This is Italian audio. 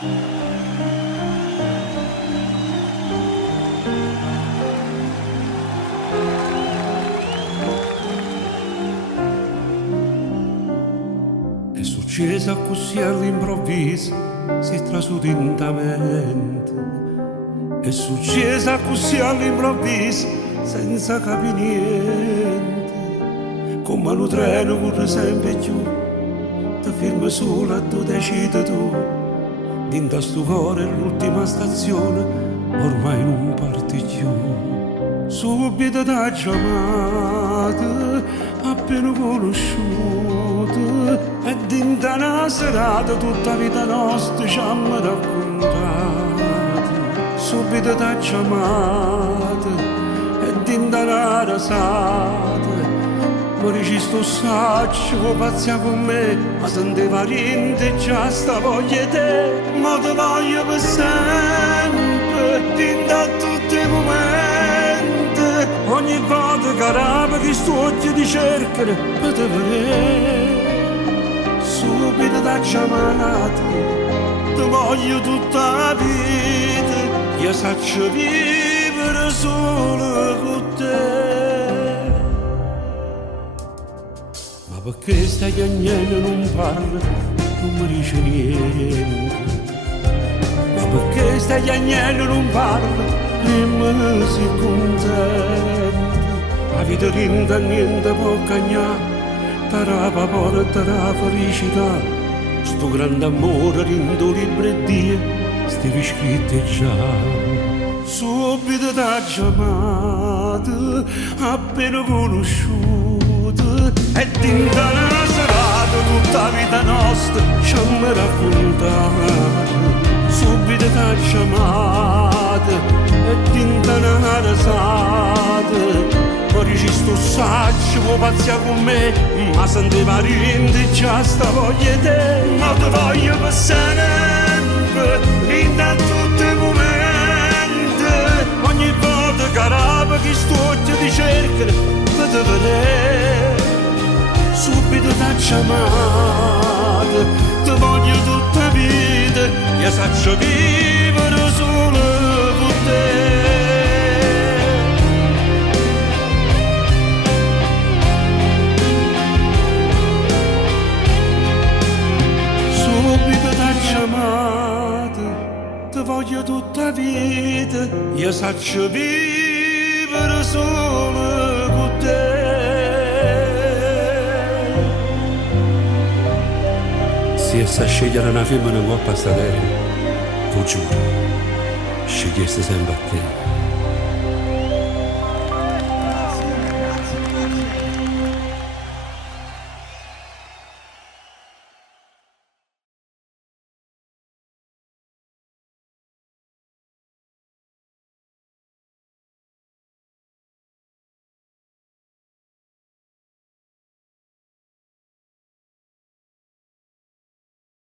È successa così all'improvviso, si trasudintamente. È successa così all'improvviso, senza capire niente. Come un treno corre sempre più, ti fermi solo e tu decidi tu. Dinta sto cuore l'ultima stazione, ormai non parti più. Subito da chiamata, appena conosciuta, e dinta una serata tutta la vita nostra ci hanno raccontato. Subito da chiamata, e dinta una rasata, morici sto saccio, pazzia con me, ma sentiva niente, già sta voglia di te, ma te voglio per sempre, dinta a tutti i momenti, ogni volta che rapa che sto occhio ti cercano, per te vedere, subito da chiamata, ti voglio tutta la vita, io saccio vivere solo con te. Ma perché stai piangendo non parla, non mi dice niente? Ma perché stai piangendo non parla, e me si contenta? La vita rinda niente può cagnare, tarà paura, tarà felicità. Sto grande amore rindo libro e Dio, stivi scritte già. Subito da chiamata, appena conosciuta, e dinta una serata tutta la vita nostra ci hanno raccontato. Subito da chiamata, e dinta una rasata, poi ci sto saggio, vuoi pazzia con me, ma sentiva niente, già sta voglia di te, ma ti voglio per sempre, in tutti i momenti, ogni volta che rapa che sto occhio ti cercano, per te vedere, subito da chiamata, ti voglio tutta la vita, io saccio vivere solo con te. Ti voglio tutta la vita, io saccio vivere solo con te. Se sa scegliere una femmina nuova a sta terra, tu giuro, scegliesti sempre a te.